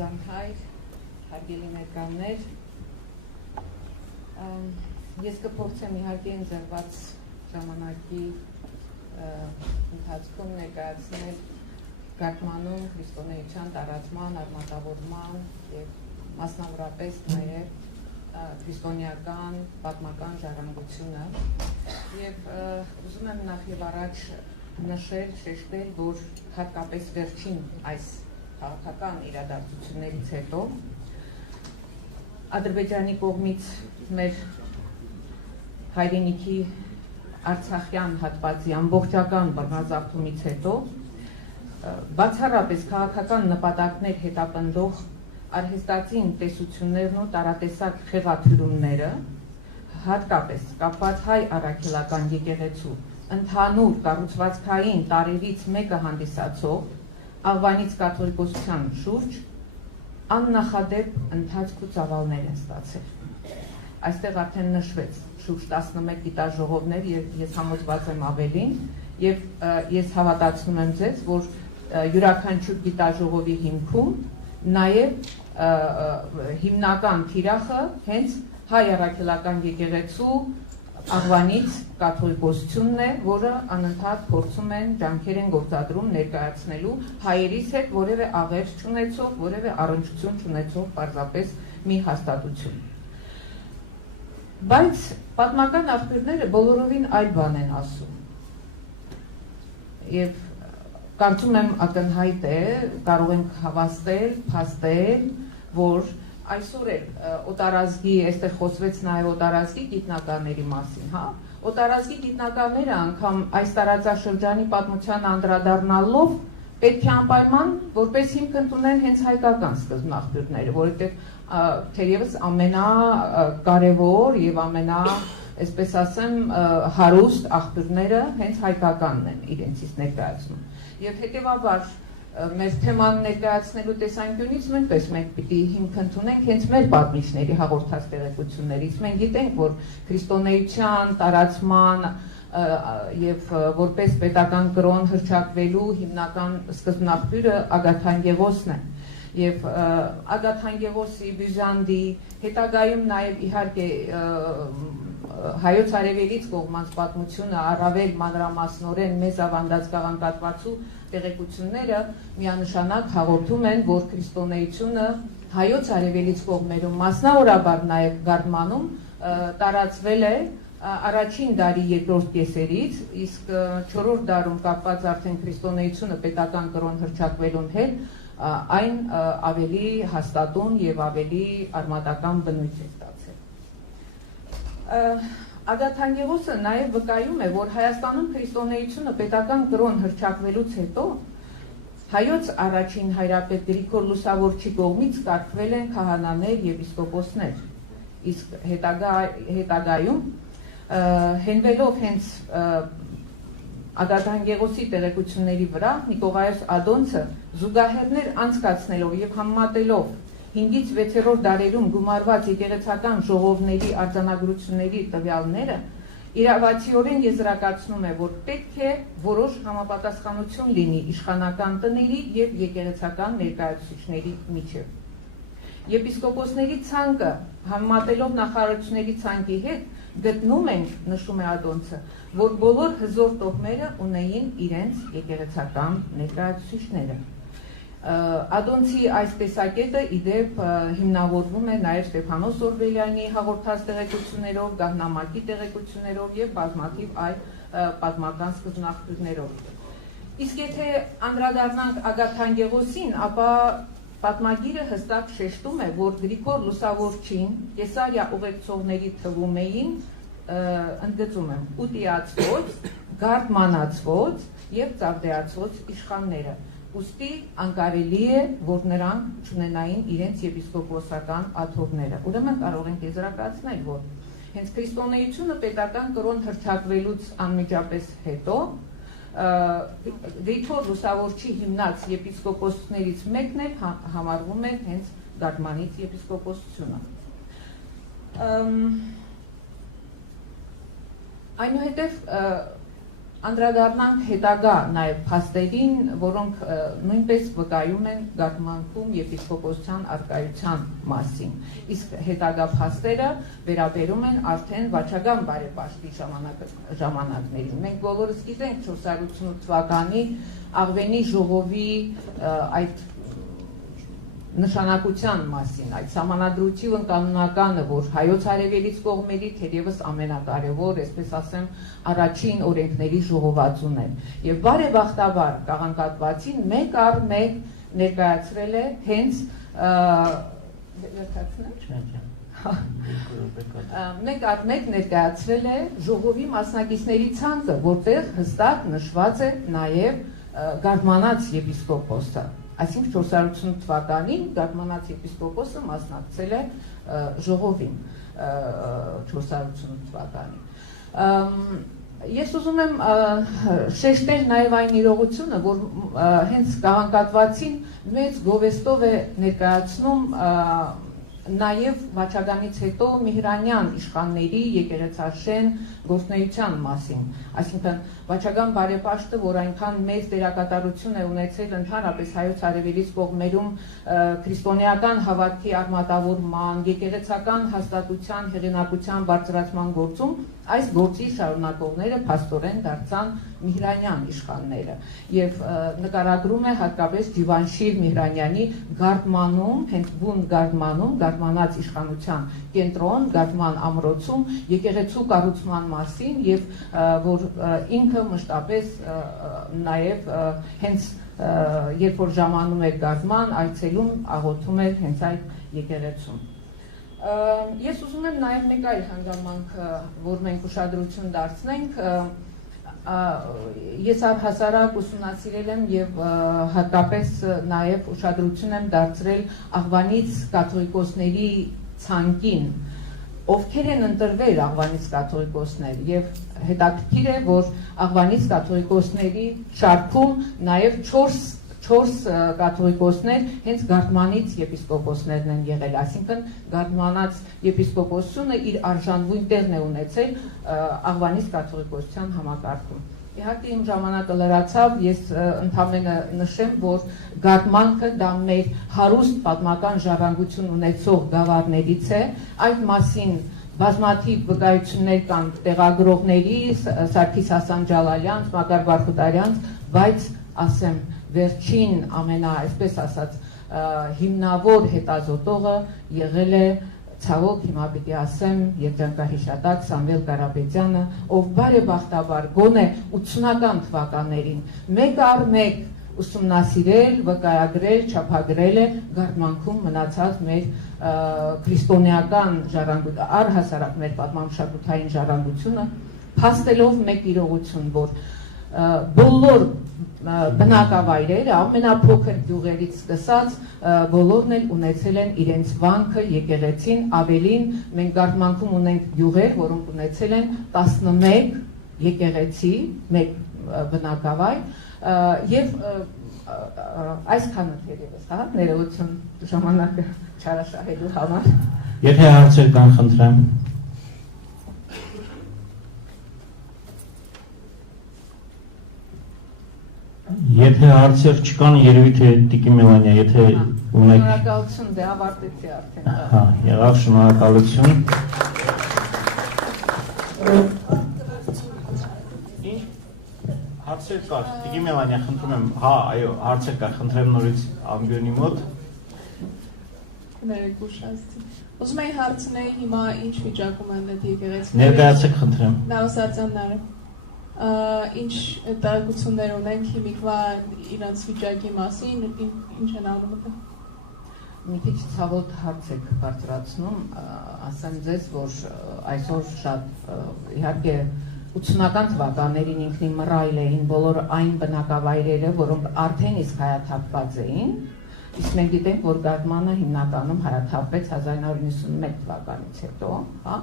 Զանհայր, հարգելի ներկաներ, ես կփորձեմ իհարկե ընձեռված ժամանակի ընթացքում ներկայացնել գաղթմանում քրիստոնեության տարածման, արմատավորման և մասնավորապես նաև քրիստոնեական պատմական ժառանգությունը և ուզում եմ նախ և առաջ նշել, շեշտել, որ հատկապես վերջին այս քաղաքական իրադարձություններից հետո Ադրբեջանի կողմից մեր հայրենիքի արցախյան հատվածի ամբողջական բռնազավթումից հետո բացառապես քաղաքական նպատակներ հետապնդող արհեստացին տեսություններն ու տարատեսակ խեղաթյուրումները հատկապես կապված հայ առաքելական եկեղեցու ընդհանուր կառուցվածքային տարրերից մեկը հանդիսացող Աղվանից կաթողիկոսության շուրջ աննախադեպ ընթացք ու ծավալներ են ստացել։ Այստեղ արդեն նշվեց շուրջ 11 գիտաժողովներ և ես համոզված եմ ավելին և ես հավատացնում եմ ձեզ, որ յուրաքանչյուր գիտաժողովի հիմքում նաև հիմնական թիրախը հենց հայ առաքելական եկեղեցու Աղվանից կաթողիկոսությունն է, որը անընդհատ փորձում են ջանքեր են գործադրում ներկայացնելու հայերիս հետ որևէ աղերս չունեցող, որևէ առնչություն չունեցող պարզապես մի հաստատություն։ Բայց պատմական աղբյուրները բոլորովին այլ բան են ասում։ Եվ կարծում եմ ակնհայտ է, կարող ենք հավաստել, փաստել, որ այսօր էլ օտարազգի, այստեղ խոսվեց նաև օտարազգի գիտնականների մասին, հա? Օտարազգի գիտնականները անգամ այս տարածաշրջանի պատմության անդրադառնալով պետք է անպայման որպես հիմք ընդունեն հենց հայկական սկզբնաղբյուրները, որովհետև թերևս ամենակարևոր և այսպես ասեմ, հարուստ աղբյուրները հենց հայկականն են իրենցից ներկայացնում։ Եվ հետևաբար մեր թեման ներկայացնելու տեսանկյունից նույնպես մենք պիտի հիմք ընդունենք հենց մեր պատմիչների հաղորդած տեղեկություններից։ Մենք գիտենք, որ քրիստոնեության տարածման և որպես պետական կրոն հռչակվելու հիմնական սկզբնաղբյուրը Ագաթան Գեղոսն է։ Եվ Ագաթան Գեղոսի, Բյուզանդի, հետագայում նաև իհարկե հայոց արևելից կողմած պատմությունը առավել մանրամասնորեն մեզ ավանդած կաղանկատվածու տեղեկությունները միանշանակ հաղորդում են, որ քրիստոնեությունը հայոց արևելից կողմերում, մասնավորաբար նաև Գարմանում տարածվել է առաջին դարի երկրորդ կեսերից, իսկ 4-րդ դարում կապված արդեն քրիստոնեությունը պետական կրոն հռչակվելուն հետ այն ավելի հաստատուն և ավելի արմատական բնույթ է ստացել։ Ագաթան Գեղոսը նաև վկայում է, որ Հայաստանում քրիստոնեությունը պետական կրոն հռչակվելուց հետո հայոց առաջին հայրապետ Գրիգոր Լուսավորչի կողմից կարգվել են քահանաներ և եպիսկոպոսներ, իսկ հետագայում հենվելով հենց Ագաթան Գեղոսի տեղեկությունների վրա Նիկողայոս Ադոնցը զուգահեռներ անցկացնելով և համեմատելով 5-ից 6-րդ դարերում գումարված եկեղեցական ժողովների արձանագրությունների տվյալները իրավացիորեն եզրակացնում է, որ պետք է որոշ համապատասխանություն լինի իշխանական տների և եկեղեցական ներկայացուցիչների միջև։ Եպիսկոպոսների ցանկը համեմատելով նախարարությունների ցանկի հետ գտնում ենք, նշում է Ադոնցը, որ բոլոր հզոր տոհմերը ունեին իրենց եկեղեցական ներկայացուցիչները։ Ադոնցի այս տեսակետը իդեպ հիմնավորվում է նաև Ստեփանոս Օրբելյանի հաղորդած տեղեկություններով, Գահնամակի տեղեկություններով և բազմաթիվ այլ պատմական սկզբնաղբյուրներով։ Իսկ եթե անդրադառնանք Ագաթան Գեղոսին, ապա պատմագիրը հստակ շեշտում է, որ Գրիգոր Լուսավորչին Կեսարիա ուղեկցողների թվում էին, ընդգծում եմ, ուտիացված, գարդմանացված և ծավդեացված իշխանները։ Ուստի անկարելի է, որ նրանք չունենային իրենց եպիսկոպոսական աթոռները։ Ուրեմն կարող ենք եզրակացնել, որ հենց քրիստոնեությունը պետական կրոն հռչակվելուց անմիջապես հետո Գրիգոր Լուսավորչի հիմնած եպիսկոպոսներից մեկն էլ համարվում է հենց Գարդմանից եպիսկոպոսությունը։ Այնուհետև Անդրադառնանք հետագա նաև փաստերին, որոնք նույնպես վկայում են Գարմանքում եպիսկոպոսության առկայության մասին։ Իսկ հետագա փաստերը վերաբերում են արդեն վաճառական բարեպաշտի ժամանակներին։ Մենք բոլորս գիտենք 488 թվականի Աղվենի ժողովի այդ նշանակության մասին, այդ սահմանադրության կանոնականը, որ հայոց արևելից կողմերի թերևս ամենակարևոր, այսպես ասեմ, առաջին օրենքների ժողովածուն է։ Եվ բարեբախտաբար կաղանկատվածին մեկ առ մեկ ներկայացրել է հենց մեկ առ մեկ ներկայացրել է ժողովի մասնակիցների ցանկը, որտեղ հստակ նշված է նաև Գարմանաց եպիսկոպոսը։ Այսինքն 488 թվականին Գարմանաց եպիսկոպոսը մասնակցել է ժողովին 488 թվականին։ Ես ուզում եմ շեշտել նաև այն իրողությունը, որ հենց կաղանկատվածին մեծ գովեստով է ներկայացնում նաև վաճառականից հետո Միհրանյան իշխանների եկեղեցաշեն գործունեության մասին, այսինքն վաճառական բարեպաշտը, որ այնքան մեծ դերակատարություն է ունեցել ընդհանրապես հայոց արևելից կողմերում քրիստոնեական հավատքի արմատավորման, եկեղեցական հաստատության, հեղինակության բարձրացման գործում, այս գործի շարունակողները փաստորեն դարձան Միհրանյան իշխանները եւ նկարագրում է հատկապես Ջիվանշիր Միհրանյանի Գարդմանում, հենց բուն Գարդմանում, Գարդմանաց իշխանության կենտրոն, Գարդման ամրոցում եկեղեցու կառուցման մասին եւ որ ինքը մշտապես նաեւ հենց երբ որ ժամանում էր Գարդման, այցելում աղոթում էր հենց այդ եկեղեցում։ Ես ուզում եմ նաև մեկ այլ հանգամանք, որ մենք ուշադրություն դարձնենք, ես առհասարակ ուսումնասիրել եմ եւ հատկապես նաև ուշադրություն եմ դարձրել Աղվանից կաթողիկոսների ցանկին, ովքեր են ընտրվել Աղվանից կաթողիկոսներ եւ հետաքրքիր է, որ Աղվանից կաթողիկոսների շարքում նաև 4 կաթողիկոսներ հենց Գարդմանից եպիսկոպոսներն են եղել, այսինքն Գարդմանաց եպիսկոպոսությունը իր արժանվույն տեղն է ունեցել Աղվանից կաթողիկոսության համակարգում։ Իհարկե իմ ժամանակը լրացավ, ես ընդամենը նշեմ, որ Գարդմանքը դա մեր հարուստ պատմական ժառանգություն ունեցող գավառներից է, այդ մասին բազմաթիվ վկայություններ կան տեղագրողների, Սարգիս Հասան Ջալալյանց, Մակար Բարխուդարյանց, բայց ասեմ վերջին այսպես ասած հիմնավոր հետազոտողը եղել է ցավոք հիմա պիտի ասեմ երջանկահիշատակ Սամվել Կարապետյանը, ով բարեբախտաբար գոնե 80-ական թվականներին մեկ առ մեկ ուսումնասիրել, վկայագրել, չափագրել է Գարդմանքում մնացած մեր քրիստոնեական ժառանգությունը, առհասարակ մեր պատմամշակութային ժառանգությունը, փաստելով մեկ իրողություն, որ բոլոր բնակավայրերը ամենափոքր գյուղերից սկսած բոլորն էլ ունեցել են իրենց վանքը, եկեղեցին, ավելին մենք Գարդմանքում ունենք գյուղեր, որոնք ունեցել են 11 եկեղեցի, մեկ բնակավայր եւ այսքանը թերևս, հա, ներողություն ժամանակը չարաշահելու համար։ Եթե հարցեր կան, խնդրեմ։ Եթե հարցեր չկան, երևի թե Տիկին Մելանիա, եթե ունեք։ Շնորհակալություն, դե ավարտեցի արդեն։ Հա, եղավ, շնորհակալություն։ Ինչ հարցեր կար, Տիկին Մելանիա, խնդրում եմ, հա, այո, հարցեր կար, խնդրեմ նորից Ամբյոնի մոտ։ Ներեք ուշացի։ Ուզում եի հարցնել հիմա ինչ վիճակում են այդ եկեղեցիները։ Ներկայացեք, խնդրեմ։ Նավասարդյանները։ Ինչ տեղեկություններ ունենք հիմիկվա իրանց վիճակի մասին, ինչ են անում դա։ Մի քիչ ցավոտ հարց եք բարձրացնում, ասեմ ձեզ, որ այսօր շատ իհարկե 80-ական թվականներին ինքնին մռայլ էին բոլոր այն բնակավայրերը, որոնք արդեն իսկ հայաթափված էին, իսկ մենք գիտենք, որ Գարդմանը հիմնականում հայաթափվեց 1991 թվականից հետո, հա։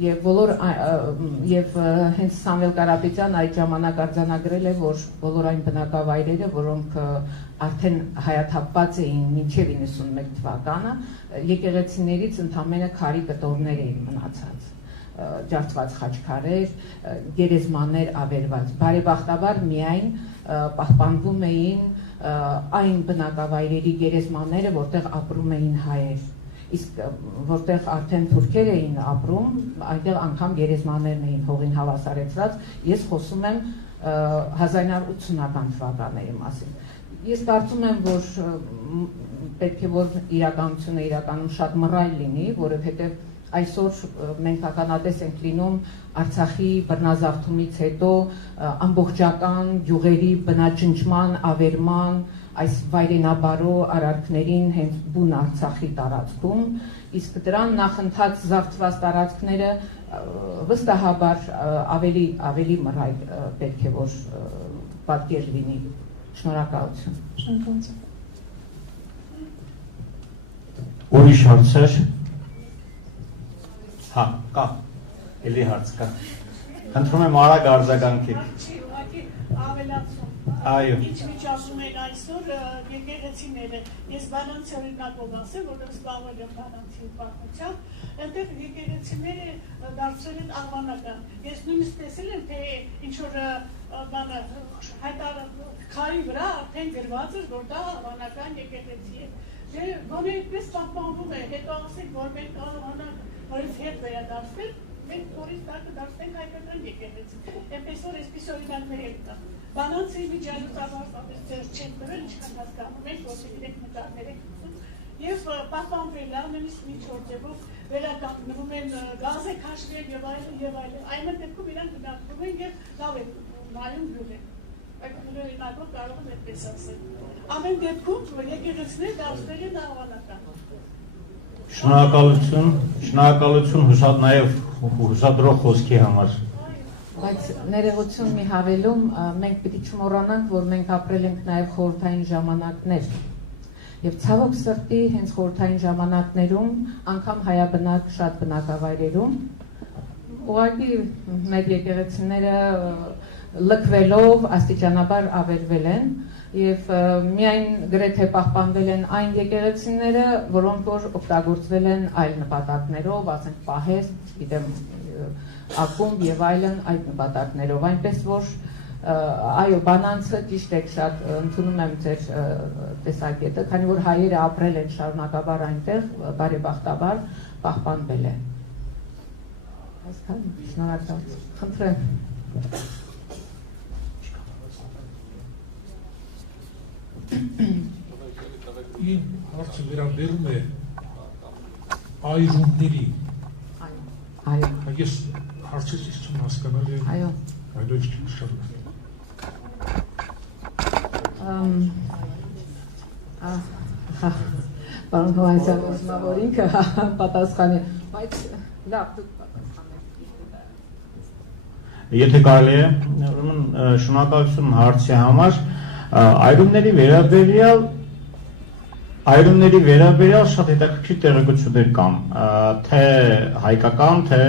Եվ հենց Սամվել Կարապետյանը այդ ժամանակ արձանագրել է, որ բոլոր այն բնակավայրերը, որոնք արդեն հայաթափված էին մինչև 91 թվականը, եկեղեցիներից ընդամենը քարի կտորներ էին մնացած։ ջարդված խաչքարեր, գերեզմաներ ավերված։ Բարեբախտաբար միայն պահպանվում էին այն բնակավայրերի գերեզմաները, որտեղ ապրում էին հայեր, իսկ որտեղ արդեն թուրքեր էին ապրում, այնտեղ անգամ գերեզմաներն էին հողին հավասարեցված։ Ես խոսում եմ 1980-ական թվականների մասին։ Ես կարծում եմ, որ պետք է որ իրականությունը իրականում շատ մռայլ լինի, որովհետև այսօր մենք ականատես ենք լինում Արցախի բռնազավթումից հետո ամբողջական գյուղերի բնաջնջման, ավերման, այս վայրենաբարո արարքներին հենց բուն Արցախի տարածքում, իսկ դրան նախընթաց զավթված տարածքները վստահաբար ավելի մռայլ պետք է որ պատկեր լինի։ Շնորհակալություն։ Շնորհակալություն։ Ուրիշ հարցեր։ Հա, կա։ Էլի հարց կա։ Խնդրում եմ արագ արձագանքեք։ Այո։ Ինչ միջազգում են այսօր եկեղեցիները, ես բանանցի օրինակով ասեմ, որտեղ զբաղվել եմ բանանցի պատմությամբ, այնտեղ եկեղեցիները դարձել են աղվանական։ Ես նույնիսկ տեսել եմ, թե ինչ որ բանը քարի վրա արդեն գրված էր, որ դա աղվանական եկեղեցի է։ Դե գոնե այդպես պահպանվում է, հետո ասենք, որ մենք կարողանանք նորից հետ վերադարձնել, մենք նորից դարձնենք հայկական եկեղեցի։ Այնպես որ այսպես օրինակներ կա։ Բանանցի միջազգային ձեր չեն տվել, ինչքան հասկանում եք, որ իրենք նկարներ եք ուզում, եւ պահպանվել է նույնիսկ միջոցով վերականգնվում են գազե քաշվել եւ այլն եւ այլն։ Այն դեպքում իրանք գնահատվում են եւ լավ են նայում գյուղեն։ Այդ օրինակով կարող եմ այդպես ասել։ Ամեն դեպքում եկեղեցիները դարձել են աղվանական։ Շնորհակալություն նաեւ հուսադրող խոսքի համար։ Բայց ներողություն մի հավելում, մենք պիտի չմոռանանք, որ մենք ապրել ենք նաև խորհրդային ժամանակներ։ Եվ ցավոք սրտի հենց խորհրդային ժամանակներում, անգամ հայաբնակ շատ բնակավայրերում, ուղղակի մեր եկեղեցիները լքվելով աստիճանաբար ավերվել են եւ միայն գրեթե պահպանվել են այն եկեղեցիները, որոնք որ օգտագործվել են այլ նպատակներով, ասենք պահեստ, գիտեմ, ակումբ եւ այլն այդ նպատակներով, այնպես որ այո, բանանցը ճիշտ է, շատ ընդունում եմ ձեր տեսակետը, քանի որ հայերը ապրել են շարունակաբար այնտեղ, բարեբախտաբար պահպանվել է։ Այսքան, շնորհակալություն։ Խնդրեմ։ Իմ հարցը վերաբերում է այրումների։ Այո։ Ես հարցից չեմ հասկանալի։ Այո։ Այո, չեմ շարունակել։ Պարոն Հովհաննիսյան, ուզում եմ որ ինքը պատասխանի, բայց լավ, դուք պատասխանեք։ Եթե կարելի է, ուրեմն շնորհակալություն հարցի համար, այրումների վերաբերյալ շատ հետաքրքիր տեղեկություններ կան, թե հայկական, թե